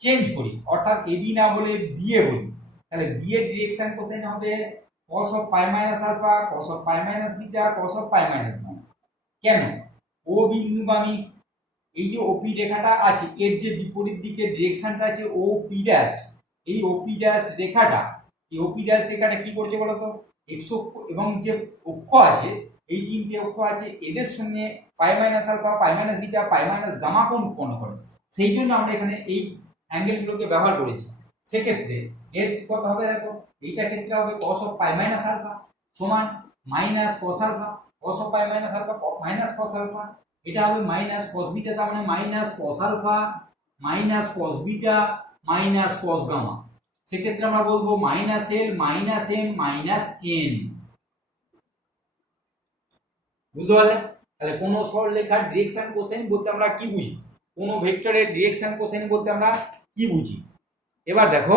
চেঞ্জ করি, অর্থাৎ এ বি না বলে বি এ বলি, তাহলে বি এর ডিরেকশন কোসাইন হবে cos of pi minus alpha, cos of pi minus beta, cos of pi minus gamma. কেন, ও বিন্দুগামী এই যে ওপি রেখাটা আছে এর যে বিপরীত দিকে ডিরেকশনটা আছে ও পি ড্যাশ, এই ওপি ড্যাশ রেখাটা, এই ওপি ড্যাশ রেখাটা কি করছে বলতো, এক্স অক্ষ এবং যে অক্ষ আছে এই তিনটে অক্ষ আছে এদের সঙ্গে পাই মাইনাস আলফা, পাই মাইনাস বিটা, পাই মাইনাস গামা কোণ উৎপন্ন করে। সেই জন্য আমরা এখানে এই অ্যাঙ্গেলগুলোকে ব্যবহার করেছি। সেক্ষেত্রে এর কত হবে দেখো, এইটা ক্ষেত্রে হবে cos of pi minus alpha সমান minus cos alpha, cos of pi minus alpha minus cos alpha, এটা হবে মাইনাস cos বিটা, তার মানে minus cos alpha minus cos beta minus cos gamma. সেক্ষেত্রে আমরা বলবো minus L minus M minus N. বুঝতে পারলে? তাহলে কোন সরলরেখার ডিরেকশন কোসাইন বলতে আমরা কি বুঝি, কোন ভেক্টরের ডিরেকশন কোসাইন বলতে আমরা কি বুঝি। এবার দেখো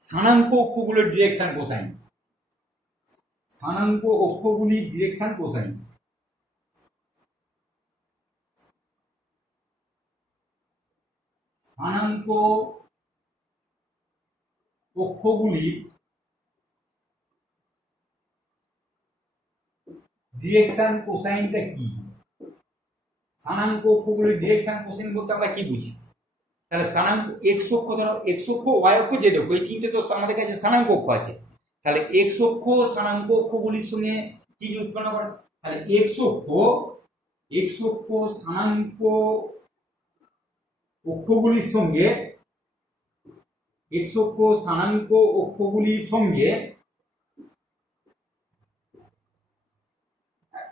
স্থানাঙ্ক অক্ষগুলোর ডিরেকশন কোসাইন, স্থানাঙ্ক অক্ষগুলির ডিরেকশন কোসাইন। স্থানাঙ্ক অক্ষগুলির ডিরেকশন কোসাইনটা কি, স্থানাঙ্ক অক্ষগুলির ডিরেকশন কোসাইন বলতে আমরা কি বুঝি। তাহলে স্থানাঙ্ক এক্স অক্ষ, ধরো এক্স অক্ষ, ওয়াই অক্ষ, জেড অক্ষ, এই তিনটে তো আমাদের কাছে স্থানাঙ্ক অক্ষ আছে। তাহলে এক্স অক্ষ স্থানাঙ্ক অক্ষগুলির সঙ্গে কি উৎপন্ন করে, তাহলে এক্স অক্ষ স্থানাঙ্ক অক্ষগুলির সঙ্গে এক্স অক্ষ স্থানাঙ্ক অক্ষগুলির সঙ্গে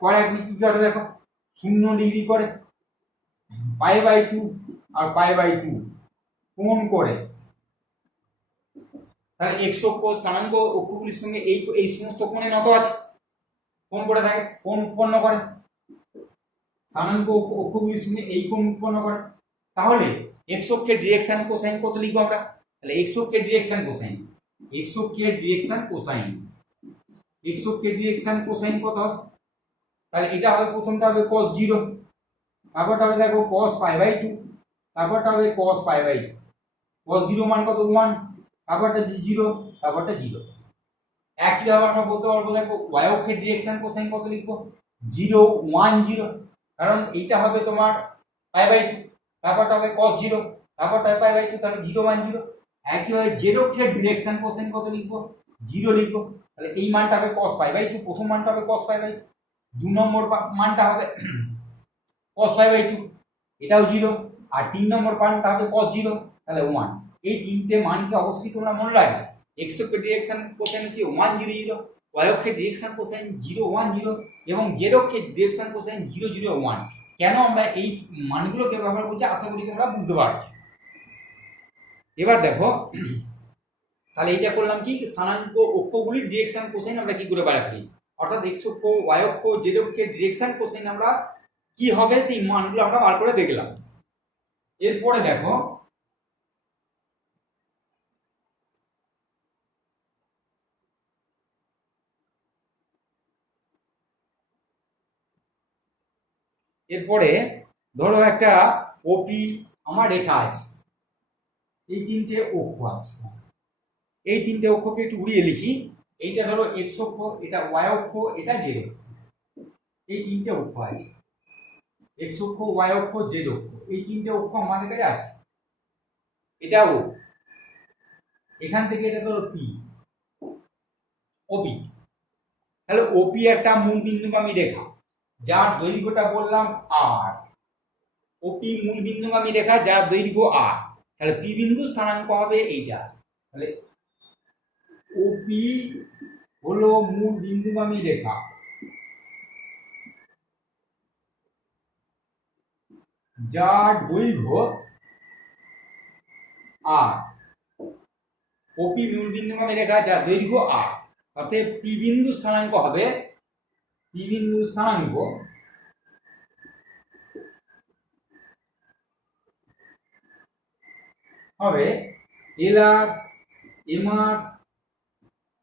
করে কি করে দেখো, 0 ডিগ্রি করে, π/2 আর π/2 কোণ করে। তাহলে এক্স অক্ষ স্থানাঙ্ক অক্ষগুলির সঙ্গে এই সমস্ত কোণে নত আছে, কোণ করে থাকে, কোণ উৎপন্ন করে, স্থানাঙ্ক অক্ষগুলির সঙ্গে এই কোণ উৎপন্ন করে। তাহলে এক্স অক্ষের ডিরেকশন কোসাইন কত লিখবো আমরা? তাহলে এক্স অক্ষের ডিরেকশন কোসাইন, এক্স অক্ষের ডিরেকশন কোসাইন, এক্স অক্ষের ডিরেকশন কোসাইন কত হবে? তাহলে এটা হবে, প্রথমটা হবে cos 0, তারপরটা হবে দেখো cos π/2, তারপরটা হবে cos π/2, cos 0 মান কত 1, তারপরটা 0, তারপরটা 0। একইভাবে আমরা বলতে পারবো দেখো y অক্ষের ডিরেকশন কোসাইন কত লিখবো? 0 1 0, কারণ এইটা হবে তোমার π/2, তারপরটা হবে cos 0, তারপরটা হবে π/2, তাহলে 0 1 0। একইভাবে z অক্ষের ডিরেকশন কোসাইন কত লিখবো? 0 লিখবো, তাহলে এই মানটা হবে cos π/2, প্রথম মানটা হবে cos π/2, 2 নম্বর মানটা হবে cos π/2, এটাও 0, আর 3 নম্বর মানটা হবে cos 0, তাহলে 1। এই তিনটে মানকে অবশ্যই তোমরা মনে রাখবে। x অক্ষের ডিরেকশন কোসাইন হচ্ছে 1 0 0, y অক্ষের ডিরেকশন কোসাইন 0 1 0 এবং z অক্ষের ডিরেকশন কোসাইন 0 0 1। কেন আমরা এই মানগুলোকে ব্যবহার করছি আশা করি তোমরা বুঝতে পারছো। এবার দেখো, তাহলে এইটা করলাম কি, স্থানাঙ্ক অক্ষগুলির ডিরেকশন কোসাইন আমরা কি করে বার করি, অর্থাৎ x অক্ষ y অক্ষ z অক্ষের ডিরেকশন কোসাইন আমরা কি হবে সেই মানগুলো আমরা বার করে দেখলাম। এরপরে দেখো এরপরে ধরো একটা ওপি আমার রেখা আছে, এই তিনটে অক্ষ আছে, এই তিনটে অক্ষকে একটু উড়িয়ে লিখি। এইটা ধরো এক্স অক্ষ, এটা ওয়াই অক্ষ, এটা জেড অক্ষ, এই তিনটে অক্ষ আছে, এক্স অক্ষ ওয়াই অক্ষ জেড অক্ষ, এই তিনটে অক্ষ আমাদের কাছে আছে। এটা ও, এখান থেকে এটা ধরো পি, ওপি। তাহলে ওপি একটা মূল বিন্দুগামী রেখা যার দৈর্ঘ্যটা বললাম আর, ওপি মূল বিন্দুগামী রেখা যার দৈর্ঘ্য আর, তাহলে পি বিন্দু স্থানাঙ্ক হবে এইটা। তাহলে ওপি হলো মূল বিন্দুগামী রেখা যার দৈর্ঘ্য আর, ওপি মূল বিন্দুগামী রেখা যার দৈর্ঘ্য আর, অর্থাৎ পি বিন্দু স্থানাঙ্ক হবে, পি বিন্দু স্থানাঙ্ক হবে এল আর, এম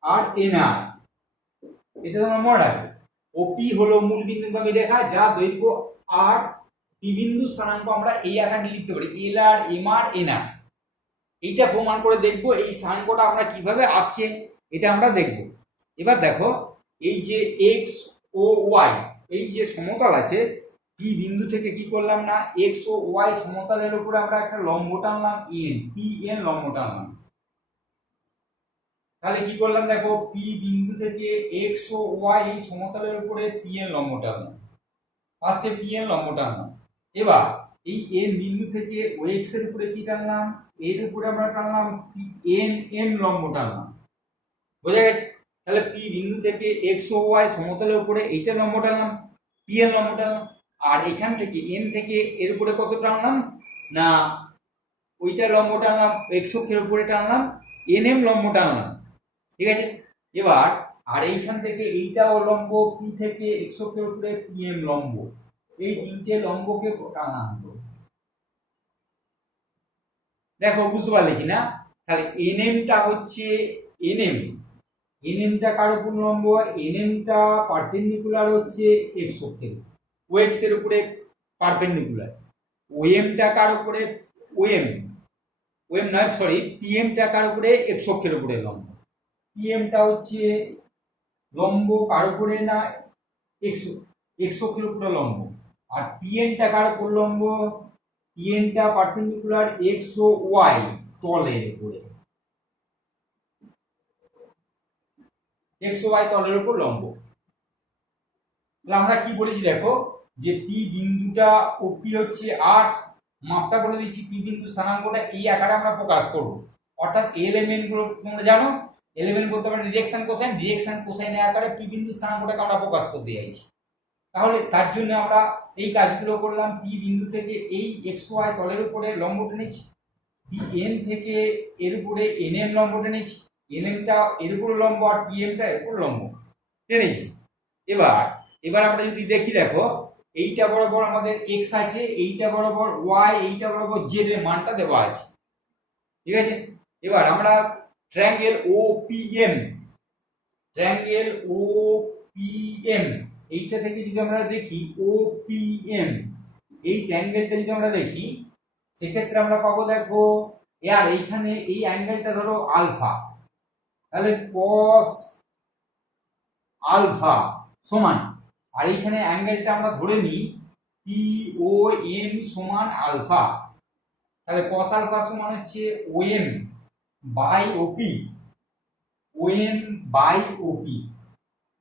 আর এন আর। এটা তোমরা মনে রাখবে, ওপি হলো মূল বিন্দুগামী রেখা যার দৈর্ঘ্য আর, পি বিন্দু স্থানাঙ্ক আমরা এই আকারে লিখতে পারি এল আর, এম আর, এন আর। এইটা প্রমাণ করে দেখবো এই স্থানাঙ্কটা আমরা কিভাবে আসছে এটা আমরা দেখব। এবার দেখো, এই যে এক্স ও ওয়াই, এই যে সমতল আছে, পি বিন্দু থেকে কি করলাম না, এক্স ও ওয়াই সমতলের উপরে আমরা একটা লম্ব টানলাম এন, পি এন লম্ব টানলাম। তাহলে কি করলাম দেখো, পি বিন্দু থেকে এক্স ও ওয়াই এই সমতলের উপরে পি এন লম্ব টানলাম, ফার্স্টে পি এন লম্ব টানলাম। এবার এই এন বিন্দু থেকে ও এক্স এর উপরে কি টানলাম, এর উপরে আমরা টানলাম পি এন এম লম্ব টানলাম। বোঝা গেছে? তাহলে পি বিন্দু থেকে এক্স ও ওয়াই সমতলের উপরে এইটা লম্ব টানলাম, পি এন লম্ব টানলাম। আর এখান থেকে এন থেকে এর উপরে কত টানলাম না, ওইটা লম্ব টানলাম, এক্স অক্ষের উপরে টানলাম এন এম লম্ব টানলাম। ঠিক আছে? এবার আর এইখান থেকে এইটাও লম্ব, পি থেকে এক্স অক্ষের উপরে পি এম লম্ব, এই তিনটে লম্বকে টানা হলো। দেখো বুঝতে পারলে কিনা? তাহলে এনএমটা হচ্ছে এনএম, এনএমটা কার উপর লম্ব, এনএমটা পারপেন্ডিকুলার হচ্ছে এক্স অক্ষের, ও এক্স এর উপরে পারপেন্ডিকুলার। ওএমটা কার উপরে, ওএম, ওএম নয় সরি, পিএমটা কার উপরে, এক্স অক্ষের উপরে লম্ব। পিএমটা হচ্ছে লম্ব কার উপরে না, এক্স অক্ষের উপরে লম্ব। আর পিএনটা কার উপর লম্ব, পিএনটা পারপেন্ডিকুলার এক্স ও ওয়াই তলের উপরে, এক্স ও ওয়াই তলের উপর লম্ব। তাহলে আমরা কি বলেছি দেখো, যে পি বিন্দুটা ও পি হচ্ছে 8, মাপটা বলে দিচ্ছি, পি বিন্দু স্থানাঙ্কটা এই আকারে আমরা প্রকাশ করব। অর্থাৎ এলিমেন্ট গুলো তোমরা জানো, এলিমেন্ট বলতে পারে ডিরেকশন কোসাইনের আকারে পি বিন্দু স্থানাঙ্কটাকে আমরা প্রকাশ করতে চাইছি। তাহলে তার জন্য আমরা এই কাজগুলো করলাম। পি বিন্দু থেকে এই এক্স ওয়াই তলের উপরে লম্ব টেনেছি, পি এন থেকে এর উপরে এন এম লম্ব টেনেছি, এন এমটা এর উপরে লম্ব আর পি এমটা এর উপরে লম্ব টেনেছি। এবার আমরা যদি দেখি, দেখো এইটা বরাবর আমাদের এক্স আছে, এইটা বরাবর ওয়াই, এইটা বরাবর জেড এর মানটা দেওয়া আছে, ঠিক আছে। এবার আমরা ট্রায়াঙ্গেল ওপিএম এইটা থেকে যদি আমরা দেখি ওপিএম, এই ট্রায়াঙ্গেলটা যদি আমরা দেখি, সেক্ষেত্রে আমরা পাবো, দেখো আর এইখানে এই অ্যাঙ্গেলটা ধরো আলফা, তাহলে কস আলফা সমান, আর এইখানে অ্যাঙ্গেলটা আমরা ধরে নিই পি ও এম সমান আলফা, তাহলে কস আলফা সমান হচ্ছে OM by OP, OM by OP,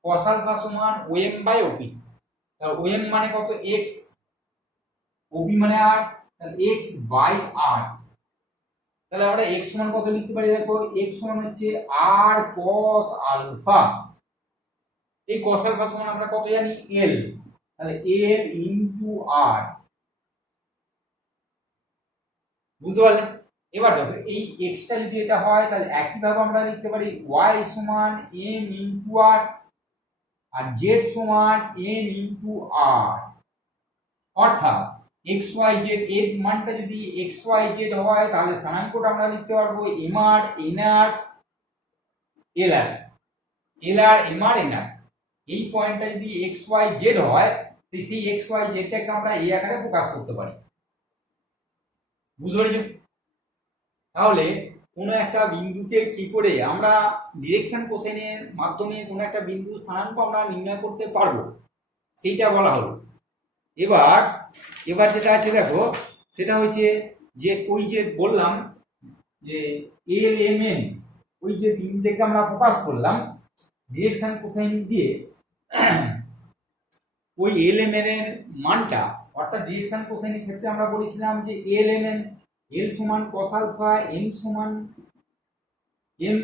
cos alpha সমান ওএম বাই ওপি। তাহলে ওএম মানে কত এক্স, ওপি মানে আর, তাহলে এক্স বাই আর। তাহলে আমরা এক্স সমান কত লিখতে পারি, দেখো এক্স সমান হচ্ছে আর কস আলফা। এই কস আলফা সমান আমরা কত জানি, এল, তাহলে এল ইনটু আর। বুঝতে পারলে? এবার দেখো এই এক্সটা যদি এটা হয়, তাহলে একইভাবে আমরা লিখতে পারি ওয়াই সমান এম ইনটু আর, আর জেড সমান এন ইনটু আর। অর্থাৎ এক্স ওয়াই জেড এর মানটা যদি এক্স ওয়াই জেড হয়, তাহলে স্থানাঙ্কটা আমরা লিখতে পারবো এম আর এন আর এল আর, এল আর এম আর এন আর। এই পয়েন্টটা যদি এক্স ওয়াই জেড হয়, তো সেই এক্স ওয়াই জেডটাকে আমরা এই আকারে প্রকাশ করতে পারি। বুঝতে পেরেছো? তাহলে কোনো একটা বিন্দুকে কি করে আমরা ডিরেকশন কোসাইনের মাধ্যমে কোনো একটা বিন্দু স্থানাঙ্ক আমরা নির্ণয় করতে পারবো, সেইটা বলা হলো। এবার যেটা আছে দেখো, সেটা হচ্ছে যে ওই যে বললাম যে এল এম এন, ওই যে বিন্দুটাকে আমরা প্রকাশ করলাম ডিরেকশন কোসাইন দিয়ে, ওই এল এম এন এর মানটা, অর্থাৎ ডিরেকশন কোসাইনের ক্ষেত্রে আমরা বলেছিলাম যে এল এম এন, এল সমান কস আলফা, এম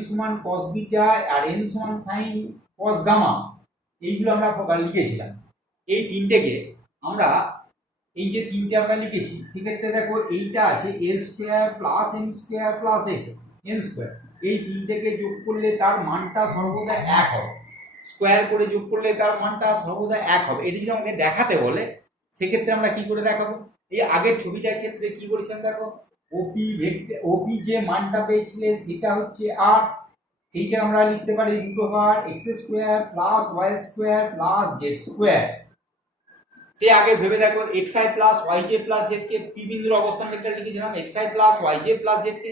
সমান কস বিটা, আর এন সমান সাইন কস গামা, এইগুলো আমরা লিখেছিলাম। এই তিনটেকে আমরা, এই যে তিনটে আমরা লিখেছি, সেক্ষেত্রে দেখো এইটা আছে L square plus M square plus N square, এই তিনটেকে যোগ করলে তার মানটা সর্বদা এক হবে, স্কোয়ার করে যোগ করলে তার মানটা সর্বদা এক হবে। এটি যদি আমাকে দেখাতে বলে, সেক্ষেত্রে আমরা কি করে দেখাবো, এই আগের ছবিটার ক্ষেত্রে কি করেছিলাম, দেখো ওপি যে মানটা পেয়েছিলে সেটা হচ্ছে আর, সেইটা আমরা লিখতে পারি root over X square plus Y square plus Z square. সে আগে ভেবে দেখো X I plus Y J plus Z K P বিন্দুর অবস্থান ভেক্টর লিখেছিলাম X I plus Y J plus Z K,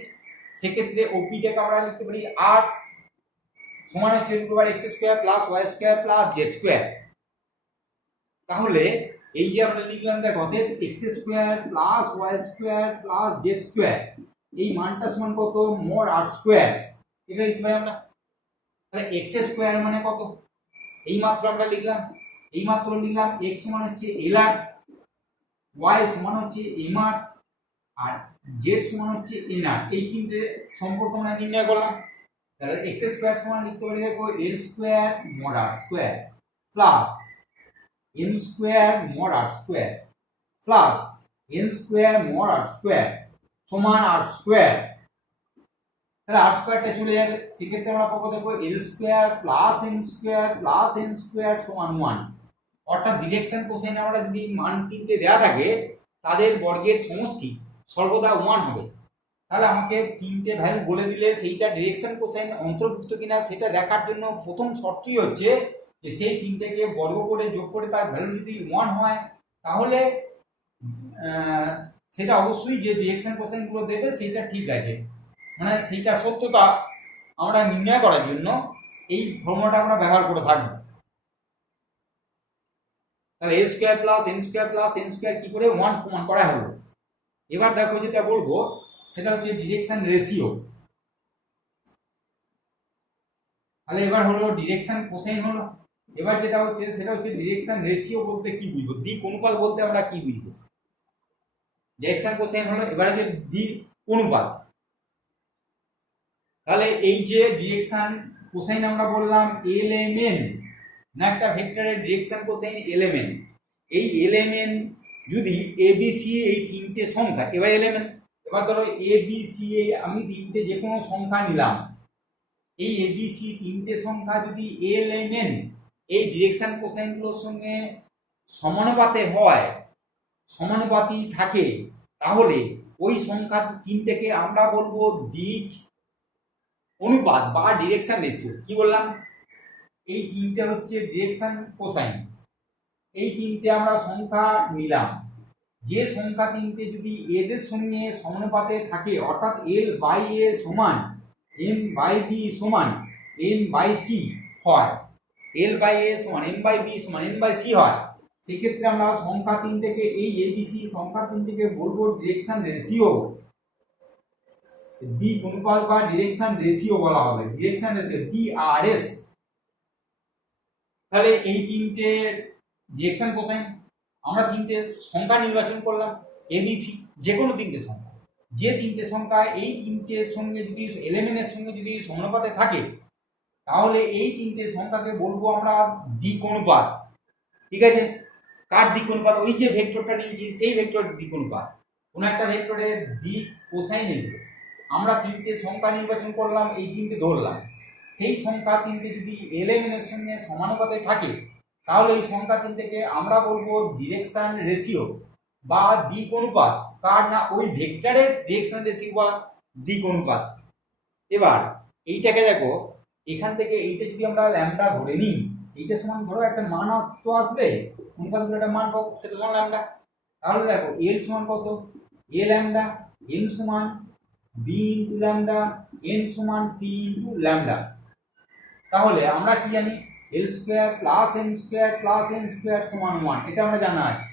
সেক্ষেত্রে ওপিটাকে আমরা লিখতে পারি আর সমান হচ্ছে root over X square plus Y square plus Z square. তাহলে এই যে আমরা লিখলাম, দেখো X square plus Y square plus Z square, এই মানটা সমান কত, মোর আর স্কোয়ার, এটা লিখতে পারি আমরা। তাহলে এক্স স্কোয়ার মানে কত, এই মাত্র আমরা লিখলাম, এক্স সমান হচ্ছে এল আর, ওয়াই সমান হচ্ছে এম আর জেড সমান হচ্ছে এন আর। এই তিনটে সম্পর্ক আমরা নির্ণয় করলাম। তাহলে এক্স স্কোয়ার সমান লিখতে পারি, দেখো L square mod R square plus M square mod R square plus N square mod R square সমান আর স্কোয়ার। তাহলে আর স্কোয়ারটা চলে যাবে, সেক্ষেত্রে আমরা পাবো, দেখো L square plus M square plus N square সমান 1। অর্থাৎ ডিরেকশন কোসাইনে আমরা যদি মান তিনটে দেওয়া থাকে, তাদের বর্গের সমষ্টি সর্বদা 1 হবে। তাহলে আমাকে তিনটে ভ্যালু বলে দিলে সেইটা ডিরেকশন কোসাইন অন্তর্ভুক্ত কিনা সেটা দেখার জন্য প্রথম শর্তই হচ্ছে যে সেই তিনটেকে বর্গ করে যোগ করে তার ভ্যালু যদি 1 হয়, তাহলে সেটা অবশ্যই যে ডিরেকশন কোসাইন গুলো দেবে সেটা ঠিক আছে, মানে সেইটা সত্যতা আমরা নির্ণয় করার জন্য এই ফর্মুলাটা আমরা ব্যবহার করে থাকবো। তাহলে L square plus M square plus N square কি করে 1 প্রমাণ করা হলো। এবার দেখো যেটা বলবো সেটা হচ্ছে ডিরেকশন রেশিও। তাহলে এবার হলো ডিরেকশন কোসাইন হলো, এবার যেটা হচ্ছে সেটা হচ্ছে ডিরেকশন রেশিও বলতে কি বুঝবো, দিক অনুপাত বলতে আমরা কি বুঝবো। ডিরেকশন কোসাইন হলো, এবার হচ্ছে দিক অনুপাত। তাহলে এই যে ডিরেকশন কোসাইন আমরা বললাম এলএমএন, না একটা ভেক্টরের ডিরেকশন কোসাইন এলএমএন। এই এলএমএন যদি এবিসি এই তিনটে সংখ্যা, এবার এলএমএন, এবার ধরো এবিসি আমি তিনটে যে কোনো সংখ্যা নিলাম, এই এবিসি তিনটে সংখ্যা যদি এলএমএন এই ডিরেকশন কোসাইনগুলোর সঙ্গে সমানুপাতে হয়, সমানুপাতি থাকে, তাহলে ওই সংখ্যা তিনটেকে আমরা বলবো দিক অনুপাত বা ডিরেকশন রেশিও। কি বললাম? এই তিনটে হচ্ছে ডিরেকশন কোসাইন। এই তিনটে আমরা সংখ্যা নিলাম, যে সংখ্যা তিনটে যদি এদের সঙ্গে সমানুপাতে থাকে, অর্থাৎ এল বাই এ সমান এম বাই বি সমান এম বাই সি হয়, এল বাই এ সমান এম বাই বি সমান এম বাই সি হয়, সেক্ষেত্রে আমরা সংখ্যা তিনটেকে, এই এবিসি সংখ্যা তিনটেকে বলবো ডিরেকশন রেশিও, দিক অনুপাত বা ডিরেকশন রেশিও বলা হবে, ডিরেকশন রেশিও ডিআরএস। তাহলে এই তিনটে ডিরেকশন কোসাইন আমরা তিনটে সংখ্যা নির্বাচন করলাম, এবিসি যে কোনো তিনটে সংখ্যা, যে তিনটে সংখ্যা এই তিনটের সঙ্গে যদি এলিমেন্টের সঙ্গে যদি সমানুপাতে থাকে, তাহলে এই তিনটে সংখ্যাকে বলবো আমরা দিক অনুপাত। ঠিক আছে? কার দিক অনুপাত? ওই যে ভেক্টরটা নিয়েছি সেই ভেক্টরের দিক অনুপাত। কোন একটা ভেক্টরের দিক কোসাইন এগুলো আমরা তিনটে সংখ্যা নির্বাচন করলাম, এই তিনটে ধরলাম, সেই সংখ্যা তিনটে যদি এলিমেন্টের সঙ্গে সমানুপাতে থাকে, তাহলে এই সংখ্যা তিনটেকে আমরা বলবো ডিরেকশন রেশিও বা দিক অনুপাত। কার? না ওই ভেক্টরের ডিরেকশন রেশিও বা দিক অনুপাত। এবার এইটাকে দেখো, এখান থেকে এইটা যদি আমরা ল্যামডা ধরে নিই, এইটা সমান ধরো একটা মান তো আসবে, অনুপাত করে একটা মান পাবো, সেটা সমান ল্যামডা। তাহলে দেখো এল সমান কত? এ ল্যামডা, এম সমান বি ইন্টু ল্যামডা, এন সমান সি ইন্টু ল্যামডা। তাহলে আমরা কি জানি? L square plus M square plus N square সমান 1, এটা আমরা জানা আছে।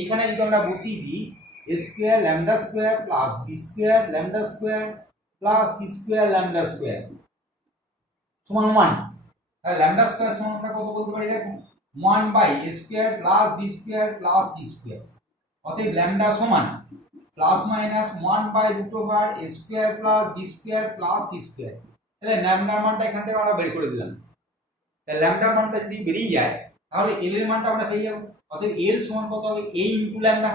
এখানে যদি আমরা বসিয়ে দিই A square lambda square plus B square lambda square plus C square lambda square সমান 1, তাহলে ল্যামডা স্কোয়ার সমান আমরা কত বলতে পারি? দেখো 1 by a square plus B square plus C square. অতএব ল্যামডা সমান plus minus 1 by root over A square plus B square plus C square. তাহলে ল্যামডার মানটা এখান থেকে আমরা বের করে দিলাম। তাহলে ল্যামডার মানটা যদি বেরিয়ে যায়, তাহলে এল এর মানটা আমরা পেয়ে যাবো। অতএব এল সমান কত হবে? A into lambda.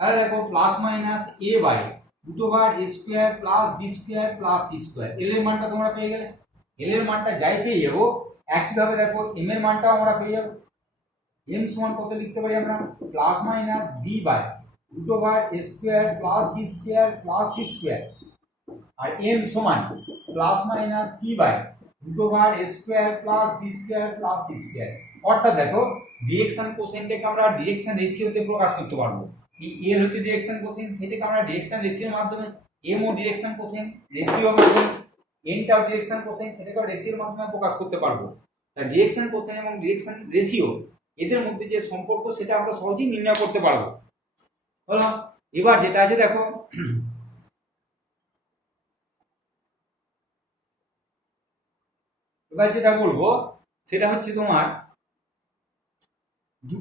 তাহলে দেখো plus minus A by root over A square plus B square plus C square. L এর মানটা তোমরা পেয়ে গেলে। এল এর মানটা যাই পেয়ে যাবো, একইভাবে দেখো এম এর মানটাও আমরা পেয়ে যাবো। এম সমান কত লিখতে পারি আমরা? Plus minus B by root over A square plus B square plus C square. আর এম সমান plus minus C by root over A square plus B square plus C square. অর্থাৎ দেখো ডিরেকশন কোসাইনটাকে আমরা ডিরেকশন রেশিওতে প্রকাশ করতে পারবো। এই এল হচ্ছে ডিরেকশন কোসাইন, সেটাকে আমরা ডিরেকশন রেশিওর মাধ্যমে, এম ও ডিরেকশন কোসাইন, রেশিও মাধ্যমে, এনটাও ডিরেকশন কোসাইন, সেটাকে রেশিওর মাধ্যমে প্রকাশ করতে পারবো। তাই ডিরেকশন কোসাইন এবং ডিরেকশন রেশিও এদের মধ্যে যে সম্পর্ক সেটা আমরা সহজেই নির্ণয় করতে পারবো। হলো। এবার যেটা আছে দেখো, এবার যেটা বলবো সেটা হচ্ছে তোমার দুটো